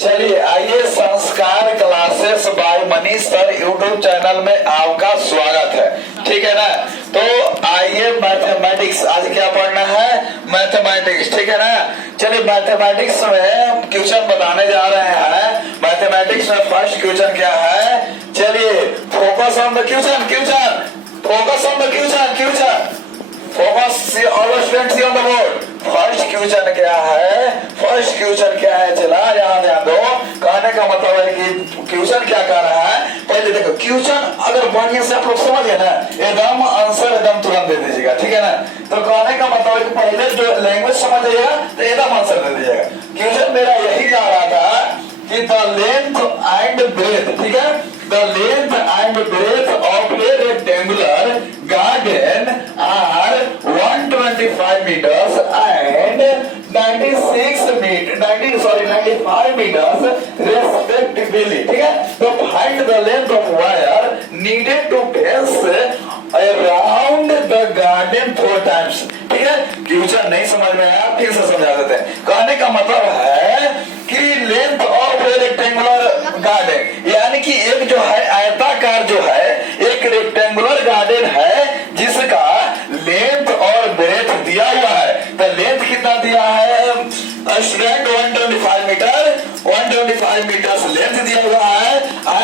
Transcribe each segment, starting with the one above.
चलिए आइए, संस्कार classes bye Manish sir YouTube channel में आपका स्वागत है। ठीक है ना। तो आइए मैथमेटिक्स, आज क्या पढ़ना है? मैथमेटिक्स। ठीक है ना। चलिए मैथमेटिक्स में हम क्वेश्चन बताने जा रहे हैं। मैथमेटिक्स में फर्स्ट क्वेश्चन क्या है? चलिए focus on the question, focus on the question, focus all students on the board. First question क्या है? फर्स्ट क्वेश्चन क्या है? चला यहाँ ध्यान दो। कहने का मतलब है कि क्वेश्चन क्या कर रहा है। पहले देखो क्वेश्चन अगर बढ़िया से आप लोग समझ गए ना, एकदम आंसर एकदम तुरंत दे दीजिएगा। ठीक है ना। तो कहने का मतलब है कि पहले जो लैंग्वेज समझ जाइएगा तो एकदम आंसर दे दीजिएगा। क्वेश्चन मेरा यही जा रहा था कि द लेंथ एंड ब्रेथ, ठीक है, the length and breadth of a rectangular garden are 125 meters and 95 meters respectively। ठीक है। तो find the length of wire needed to fence around the garden 4 times। ठीक है। क्वेश्चन नहीं समझ में आया, फिर से समझा देते हैं। कहने का मतलब है कि लेंथ ऑफ रेक्टेंगुलर गार्डन, यानी कि एक जो है आयताकार जो है एक रेक्टेंगुलर गार्डन है जिसका लेंथ और ब्रेथ दिया हुआ है। तो लेंथ कितना दिया है स्टूडेंट? 125 मीटर, 125 मीटर्स लेंथ दिया हुआ है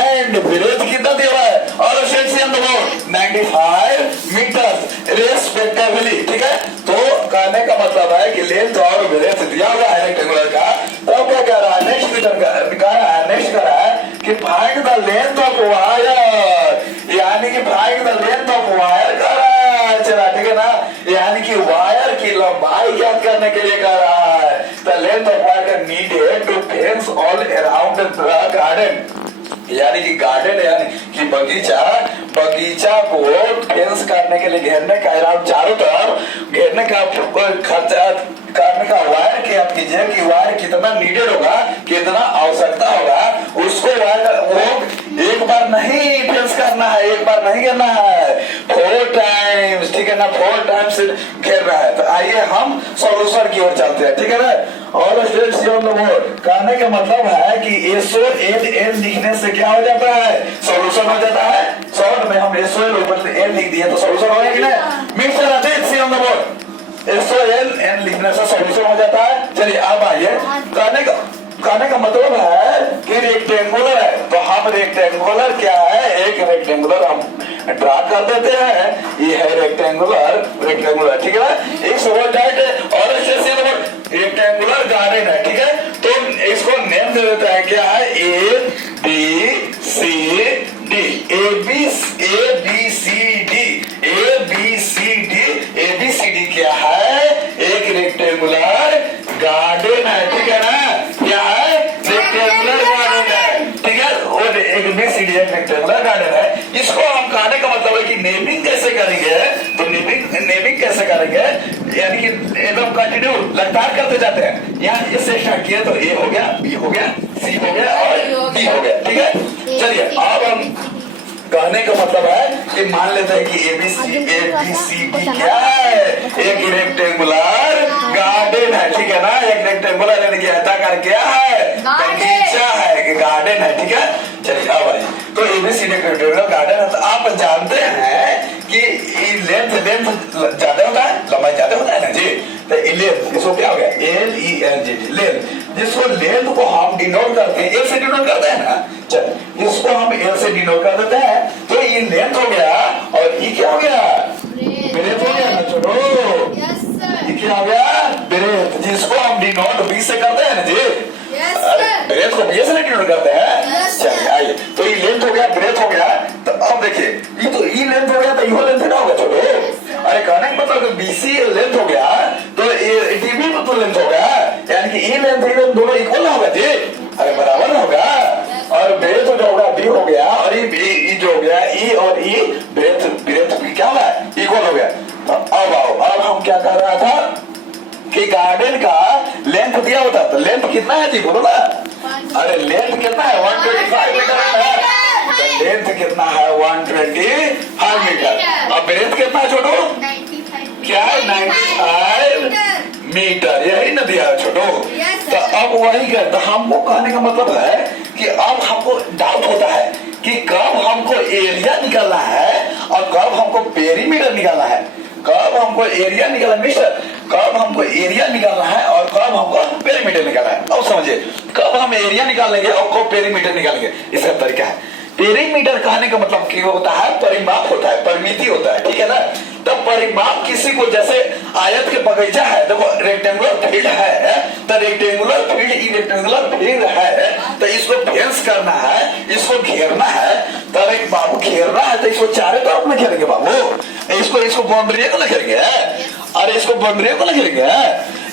एंड ब्रेथ कितना दिया हुआ है? और students on the board 95 metres respectively. ठीक है। तो कहने का मतलब है कि लेंथ और ब्रेथ दिया हुआ है रेक्टेंगुलर का। तो क्या कह रहा है? नेक्स्ट कह रहा है कि find the length of wire, यानी कि find the length of wire कह रहा है। चला, ठीक है ना। यानी कि वायर की लंबाई ज्ञात करने के लिए कह रहा है। The length of wire needed to fence all around the garden, यानी कि गार्डन यानी कि बगीचा को फेंस करने के लिए घेरने का, अराउंड चारों तरफ घेरने का खर्चा करने का वायर की आप कीजिए कि वायर कितना नीडेड होगा, कितना आवश्यकता होगा, उसको वायर वो एक बार नहीं फेंस करना है, एक बार नहीं घेरना है, 4 times। ठीक है ना। 4 times घेर रहा है। तो आइए हम सॉल्यूशन की ओर चलते हैं। ठीक है ना। और स्टूडेंट्स ऑन द बोर्ड, कहने का मतलब है कि SOLL लिखने से क्या हो जाता है? सॉल्यूशन हो जाता है। शॉर्ट में हम SOL ऊपर से L लिख दिए तो सॉल्यूशन हो गया कि नहीं? Mister Ajit on the board, SOLN लिखने से सॉल्यूशन हो जाता है। चलिए अब आइए, कहने का मतलब है कि रेक्टेंगुलर है तो हम रेक्टेंगुलर क्या है? एक रेक्टेंगुलर हम ड्रा कर देते हैं। ये है रेक्टेंगुलर। ठीक है। एक और रेक्टेंगुलर गार्डन है। ठीक है। तो इसको नेम दे देता है। क्या है? ABCD क्या है? एक रेक्टेंगुलर गार्डन है। ठीक है ना। क्या है? रेक्टेंगुलर गार्डन है। ठीक है। और ABCD एक रेक्टेंगुलर गार्डन है। इसको हम कहने का मतलब है कि नेमिंग कैसे करेंगे? तो नेमिंग कैसे करेंगे? यानी कि एकदम कंटिन्यू लगातार करते जाते हैं। यहाँ इससे स्टार्ट किया तो A हो गया, B हो गया, C हो गया और D हो गया। ठीक है। चलिए अब हम कहने का मतलब है कि मान लेते हैं कि ABCD क्या है? एक रेक्टेंगुलर गार्डन है। ठीक है ना। एक रेक्टेंगुलर यानी कि आयताकार क्या है? बगीचा है, गार्डन है। ठीक है। चलिए अब आइए, तो ABCD रेक्टेंगुलर गार्डन है। तो आप जानते हैं कि लेंथ ज्यादा होता है, लंबाई ज्यादा होता है ना जी। तो लेंथ इसको क्या हो गया? LENGT लेंथ, जिसको लेंथ को हम डिनोट करते हैं, L से डिनोट करते हैं ना। चल इसको हम L से डिनोट कर देते हैं। तो ये लेंथ हो गया और ये क्या हो गया? ब्रेथ हो गया ना। चलो ये क्या हो गया? ब्रेथ, जिसको हम डिनोट B से करते हैं ना जी। ब्रेथ को B से डिनोट करते हैं। चलिए आइए, तो ये लेंथ हो गया, ब्रेथ हो गया। तो अब देखिए ये तो ये लेंथ हो गया, तो ये लेंथ ना होगा। चलो अरे कहने का मतलब BC लेंथ हो गया तो DB तो लेंथ हो गया, यानी कि ये लेंथ दोनों इक्वल होगा जी। अरे बराबर होगा। और ब्रेथ जो होगा B हो गया और ये जो हो गया E और E ब्रेथ क्या होगा? इक्वल हो गया। तो अब आओ, अब हम क्या कर रहा था कि गार्डन का लेंथ दिया होता। तो लेंथ कितना है जी? बोलो ना। अरे लेंथ कितना है? 125 मीटर है। तो लेंथ कितना है? 125 मीटर। और ब्रेथ कितना है छोटू? क्या है? 95 मीटर। यही ना दिया है छोटू। तो अब वही कहता, हमको कहने का मतलब है कि अब हमको डाउट होता है कि कब हमको एरिया निकालना है और कब हमको पेरीमीटर निकालना है। कब हमको एरिया निकालना मिस्टर, कब हमको एरिया निकालना है और कब हमको पेरीमीटर निकालना है। अब समझिए, कब हम एरिया निकालेंगे और कब पेरीमीटर निकालेंगे, इसका तरीका है। पेरीमीटर कहने का मतलब क्या होता है, परिमाप होता है, परिमिति होता है, ठीक है ना। तब परिमाप किसी को, जैसे आयत के बगीचा है, देखो रेक्टेंगुलर फील्ड है, तो रेक्टेंगुलर फील्ड रेक्टेंगुलर फील्ड है, तो इसको फेंस करना है, इसको घेरना है। तो एक बाबू घेरना है तो इसको चारों तरफ में घेरेंगे बाबू, इसको बाउंड्री को ना घेरेंगे, अरे इसको बाउंड्री को ना घेरेंगे,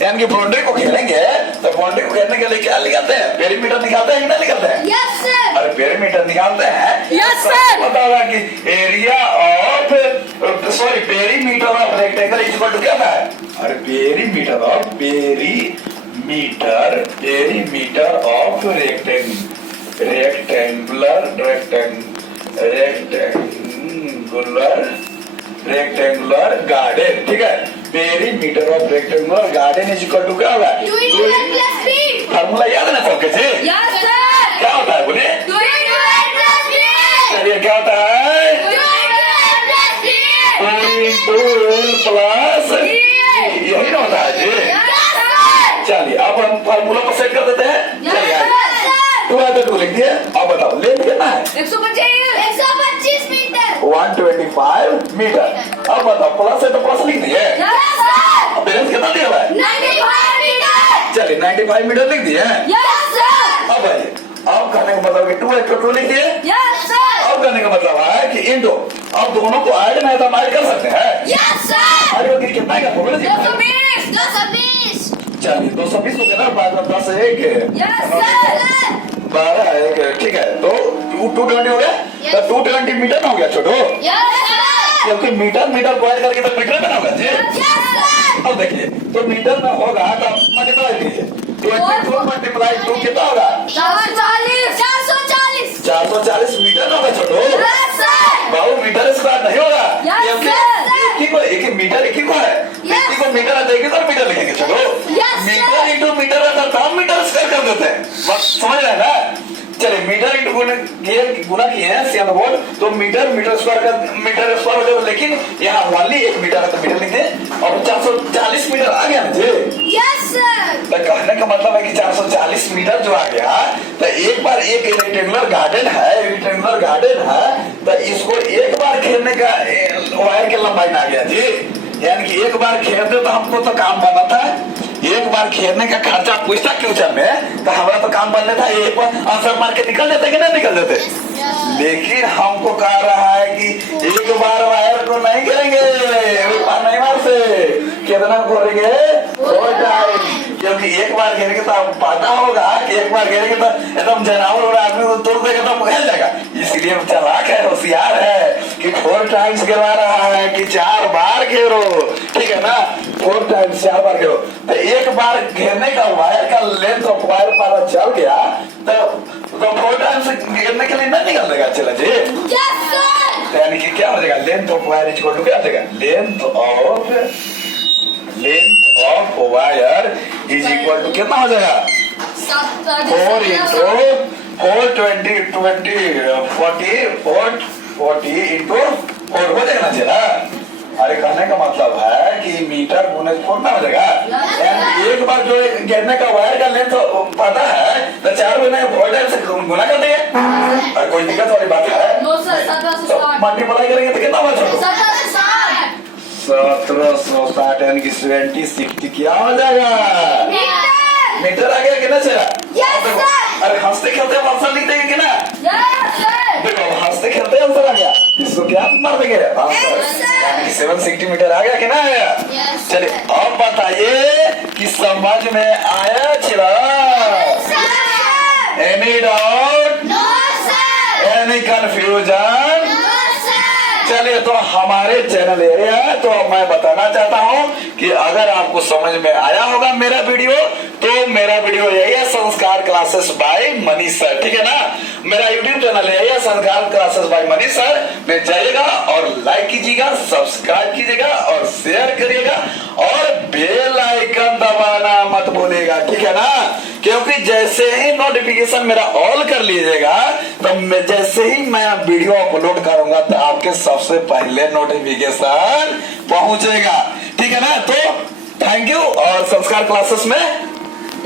यानी कि बाउंड्री को घेरेंगे। तो बाउंड्री को घेरने के लिए क्या निकालते हैं, पेरीमीटर निकालते हैं कि नहीं निकालते हैं? Yes sir. अरे पेरीमीटर निकालते हैं। Yes sir. बताओ कि area of, sorry, perimeter of rectangle is equal to क्या है? अरे perimeter of perimeter of rectangular garden, ठीक है। Perimeter of rectangular garden is equal to क्या होगा? फार्मूला याद है ना सबके जी? Yes sir. क्या होता है बोलिए? चलिए क्या होता है? 2 प्लस यही ना होता है जी। चलिए अब हम फार्मूला को सेट कर देते हैं। चलिए 2 है तो 2 लिख दिए। अब बताओ लेंथ कितना है? 125 मीटर। 125 मीटर। अब बताओ प्लस है तो प्लस लिख दिए। अब लेंथ कितना दिया हुआ है? 95 मीटर। चलिए 95 मीटर लिख दिए। Yes sir. अब आइए, अब कहने का मतलब 2 है तो 2 लिख दिए। Yes sir. अब कहने का मतलब है कि इन दो, अब दोनों को ऐड में तो ऐड कर सकते हैं। Yes sir. अरे वो कितना है? 220। चलिए 220 हो गया ना, 10 1 यस सर। 12 1, ठीक है। तो 220 हो गया, तो 220 मीटर ना हो गया छोटो, यस सर। क्योंकि मीटर को ऐड करके तो मीटर में ना होगा जी। Yes sir. अब देखिए, तो मीटर में होगा तो मल्टीप्लाई कीजिए, 22 मल्टीप्लाई 2 कितना होगा? 440। 440 मीटर होगा छोटो। Yes sir. बाबू मीटर स्क्वायर नहीं होगा, Yes, क्योंकि sir. एक ही मीटर एक ही को है, Yes. एक ही को मीटर आता है, एक ही को मीटर लिखेंगे छोटो। Yes, sir. Metre into metre आता है, तब मीटर स्क्वायर कर देते हैं, बस समझ रहे हैं ना। चलिए मीटर इंटू गुना किए हैं सियान बोर्ड, तो मीटर स्क्वायर हो जाएगा, लेकिन यहाँ वाली 1 मीटर है तो मीटर लिख दें, और 440 मीटर आ गया मुझे। Yes sir. तो कहने का मतलब है कि 440 मीटर जो आ गया, तो एक बार एक रेक्टेंगुलर गार्डन है, तो इसको एक बार घेरने का वायर की लंबाई आ गया जी। यानी कि एक बार घेर दे तो हमको तो काम बना था, एक बार घेरने का खर्चा पूछता फ्यूचर में, तो हमारा तो काम बनने था, एक बार आंसर मार के निकल देते कि नहीं निकल देते। लेकिन हमको कह रहा है कि एक बार वायर को नहीं घेरेंगे, एक बार नहीं मार से कितना घेरेंगे, 4 टाइम, क्योंकि एक बार घेरेंगे तो आपको पता होगा कि एक बार घेरेंगे तो एकदम जानवर और आदमी को तोड़ देगा तो हिल जाएगा। इसलिए चालाक है, होशियार है कि 4 टाइम्स घेरा रहा है कि 4 बार घेरो, ठीक है ना। 4 टाइम्स 4 बार घेरो, तो एक बार घेरने का वायर का लेंथ ऑफ वायर पता चल गया, तो 4 टाइम्स घेरने के लिए नहीं निकल देगा। चला जी। Yes sir. यानी कि क्या हो जाएगा, length of wire equal to क्या हो जाएगा, length of wire is equal to कितना हो जाएगा, 4 इंटू 40 इंटू 4 हो जाएगा ना चला। अरे कहने का मतलब है कि मीटर गुने 4 ना हो जाएगा, यानी एक बार जो घेरने का वायर का लेंथ पता है तो 4 गुना 4 टाइम से गुना कर देंगे, और कोई दिक्कत वाली बात है? No sir. 1760। मल्टीप्लाई करेंगे तो कितना होगा? 1760 1760 यानी कि 70 क्या हो जाएगा, मीटर आ गया कि ना चला। Yes, sir. अरे हंसते खेलते आंसर लिख देंगे कि ना, यस सर। देखो हंसते खेलते आंसर आ गया, इसको क्या मार देंगे आंसर, Yes, sir. यानी कि 760 मीटर आ गया कि ना आया। Yes, sir. चलिए अब बताइए कि समझ में आया चिरा, sir. Any doubt, no sir. Any confusion? No sir. चलिए तो हमारे चैनल ये है, तो मैं बताना चाहता हूँ कि अगर आपको समझ में आया होगा मेरा वीडियो, तो मेरा वीडियो यही है, संस्कार क्लासेस बाय मनीष सर, ठीक है ना। मेरा यूट्यूब चैनल यही है, संस्कार क्लासेस बाय मनीष सर में जाइएगा और लाइक कीजिएगा, सब्सक्राइब कीजिएगा और शेयर करिएगा और बेल आइकन दबाना मत भूलिएगा, ठीक है ना। क्योंकि जैसे ही नोटिफिकेशन मेरा ऑल कर लीजिएगा तो जैसे ही मैं वीडियो अपलोड करूंगा तो आपके सबसे पहले नोटिफिकेशन पहुंचेगा। ठीक है ना? तो थैंक यू। और संस्कार क्लासेस में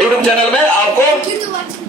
यूट्यूब चैनल में आपको Thank you to watch.